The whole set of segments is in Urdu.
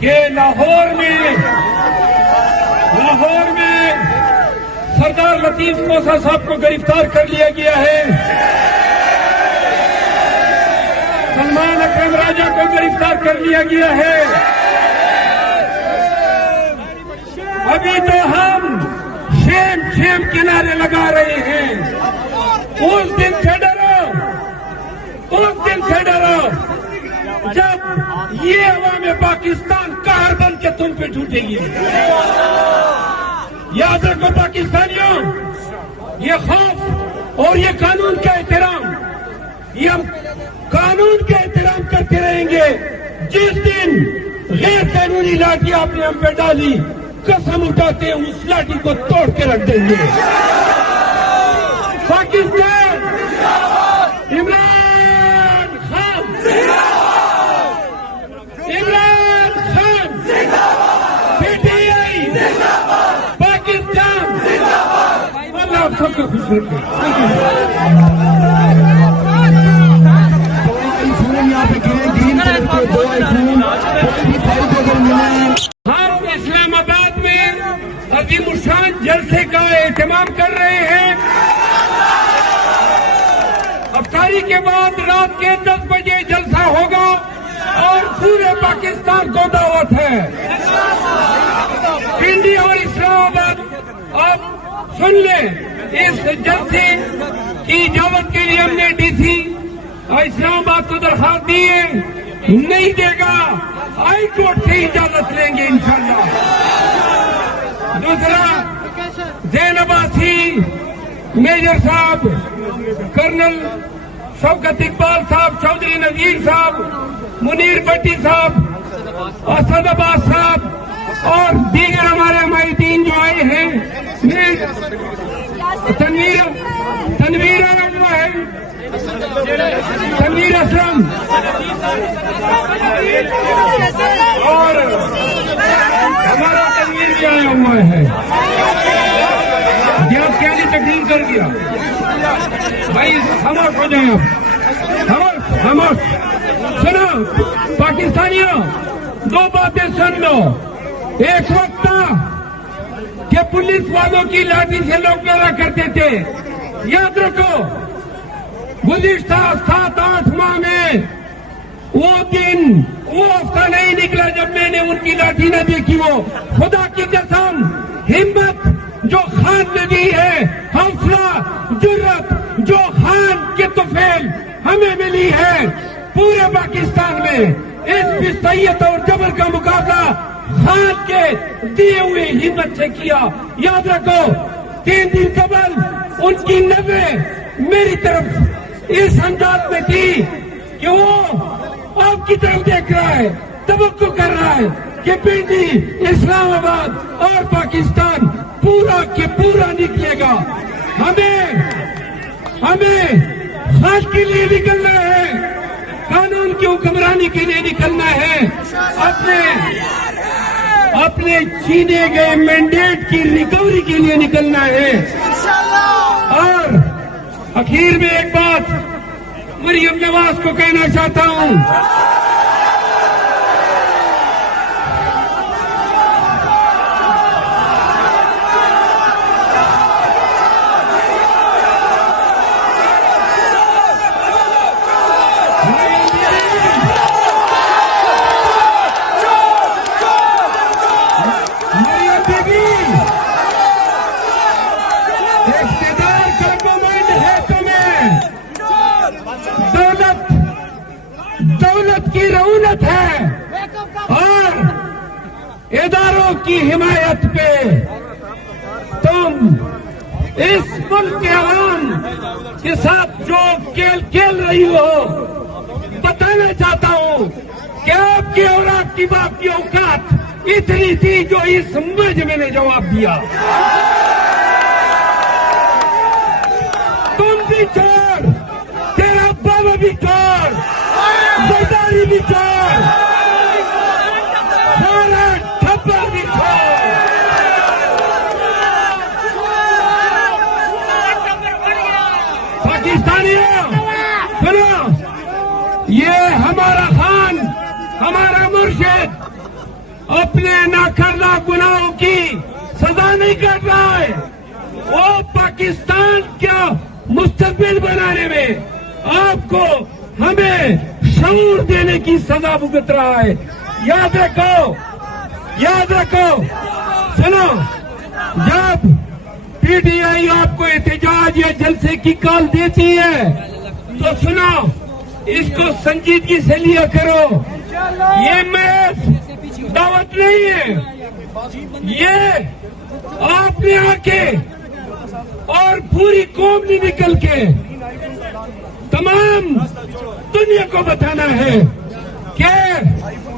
کہ لاہور میں سردار لطیف کوسا صاحب کو گرفتار کر لیا گیا ہے، سلمان اکرم راجہ کو گرفتار کر لیا گیا ہے۔ ابھی تو ہم شیم کے نعرے لگا رہے ہیں، اس دن سے ڈرو جب یہ عوام پاکستان قہر بن کے تم پہ ٹوٹے گی۔ یاد رکھو پاکستانیوں، یہ خوف اور یہ قانون کا احترام، یہ ہم قانون کا احترام کرتے رہیں گے۔ جس دن غیر قانونی لاٹھی آپ نے ہم پہ ڈالی، قسم اٹھاتے ہیں اس لاٹھی کو توڑ کے رکھ دیں گے۔ پاکستان عمران خان PTI پاکستان، اللہ آپ سب کو خوش رکھے۔ ہم اسلام آباد میں عظیم الشان جلسے کا اہتمام کر رہے ہیں۔ افطاری کے بعد رات کے 10 بجے جلسہ ہوگا اور پورے پاکستان کو دعوت ہے۔ پنڈی اور اسلام آباد آپ سن لیں، اس جلسے کی اجازت کے لیے ہم نے ڈی سی اسلام آباد کو درخواست دی ہے، نہیں دے گا ہائی کورٹ سے اجازت لیں گے انشاءاللہ۔ دوسرا، زین عباسی میجر صاحب، کرنل شوکت اقبال صاحب، چودھری نذیر صاحب، منیر بٹی صاحب، اسد عباس صاحب اور دیگر ہمارے مائدین جو آئے ہیں، تنویر ہے، تنویر اسلم اور ہمارا تنویر بھی آیا ہوا ہے۔ جب کیا تقریر کر دیا بھائی، خاموش ہو جائیں آپ، خاموش۔ سنو پاکستانیوں، دو باتیں سن لو۔ ایک وقت تھا کہ پولیس والوں کی لاٹھی سے لوگ ڈرا کرتے تھے، یاد رکھو۔ گزشتہ 7-8 ماہ میں وہ دن، وہ ہفتہ نہیں نکلا جب میں نے ان کی لاٹھی نہ دیکھی۔ وہ خدا کی قسم، ہمت جو خان نے دی ہے، حوصلہ، جرت جو خان کے طفیل ہمیں ملی ہے، پورے پاکستان میں اس فسطیت اور جبر کا مقابلہ خان کے دیے ہوئے ہمت سے کیا۔ یاد رکھو، 3 دن قبل ان کی نظریں میری طرف اس انداز میں تھی کہ وہ آپ کی طرف دیکھ رہا ہے، توقع کر رہا ہے کہ پنڈی، اسلام آباد اور پاکستان پورا کے پورا نکلے گا۔ ہمیں خان کے لیے نکلنا ہے، قانون کی حکمرانی کے لیے نکلنا ہے، اپنے چھینے گئے مینڈیٹ کی ریکوری کے لیے نکلنا ہے۔ اور اخیر میں ایک بات مریم نواز کو کہنا چاہتا ہوں، دولت کی رعونت ہے اور اداروں کی حمایت پہ تم اس ملک کے عوام کے ساتھ جو کھیل رہی ہو، بتانا چاہتا ہوں کہ آپ کی اور آپ کی باپ کی اوقات اتنی تھی جو اس مجمع نے جواب دیا۔ تم بھی چور، تیرا بابا بھی چور، زرداری بھی چور، سارا ٹھپر بھی چور۔ پاکستانیوں سنو، یہ ہمارا خان، ہمارا مرشد اپنے ناکردہ گناہوں کی سزا نہیں کر رہا ہے، وہ پاکستان کا مستقبل بنانے میں آپ کو ہمیں شعور دینے کی سزا بھگت رہا ہے۔ یاد رکھو، یاد رکھو، سنو، جب پی ٹی آئی آپ کو احتجاج یا جلسے کی کال دیتی ہے تو سنو، اس کو سنجیدگی سے لیا کرو۔ یہ محض دعوت نہیں ہے، یہ آپ نے آ کے اور پوری قوم نے نکل کے تمام دنیا کو بتانا ہے کہ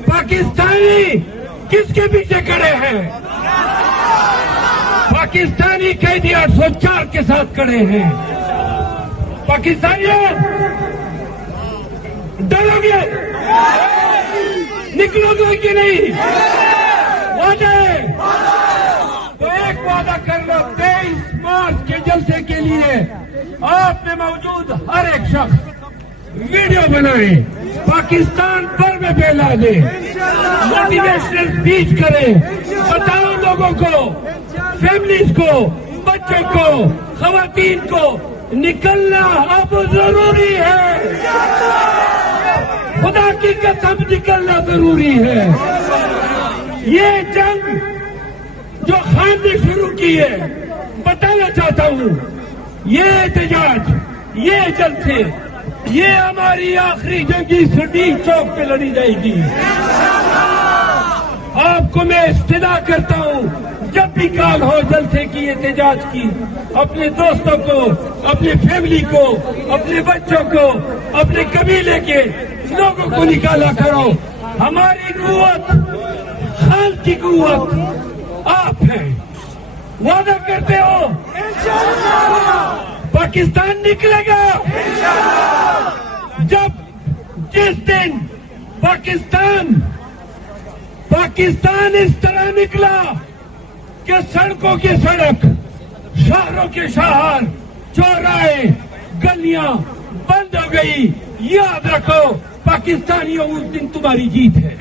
پاکستانی کس کے پیچھے کھڑے ہیں۔ پاکستانی قیدی 804 کے ساتھ کھڑے ہیں۔ پاکستانیوں، ڈرو گے؟ نکلو گے کہ نہیں؟ وعدہ ہے تو ایک وعدہ کر لو، 23 مارچ کے جلسے کے لیے آپ میں موجود ہر ایک شخص ویڈیو بنائے، پاکستان پر میں پھیلا دے، موٹیویشنل اسپیچ کرے، بتاؤ لوگوں کو، فیملیز کو، بچوں کو، خواتین کو، نکلنا اب ضروری ہے۔ خدا کی قسم نکلنا ضروری ہے۔ یہ جنگ جو خان نے شروع کی ہے، بتانا چاہتا ہوں، یہ احتجاج، یہ جلسے، یہ ہماری آخری جنگی سٹی چوک پہ لڑی جائے گی۔ آپ کو میں استدعا کرتا ہوں، جب بھی کال ہو جلسے کی، احتجاج کی، اپنے دوستوں کو، اپنی فیملی کو، اپنے بچوں کو، اپنے قبیلے کے لوگوں کو نکالا کرو۔ ہماری قوت، خان کی قوت آپ ہیں۔ وعدہ کرتے ہو پاکستان نکلے گا؟ جس دن پاکستان اس طرح نکلا کہ سڑکوں کی سڑک، شہروں کے شہر، چوراہے، گلیاں بند ہو گئی، یاد رکھو پاکستانیوں، اس دن تمہاری جیت ہے۔